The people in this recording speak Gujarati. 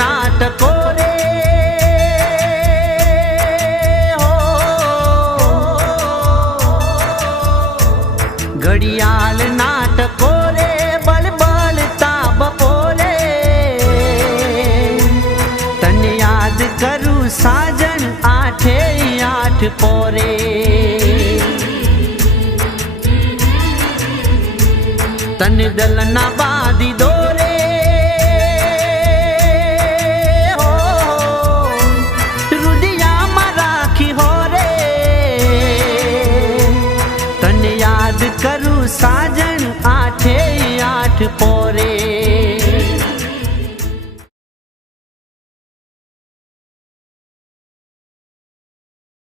નાટકો રે ઘડિયાળ નાટકો રે બળબળતા બપોરે તને યાદ કરું સાજન 8 પોરે તને દલના બાંધી દો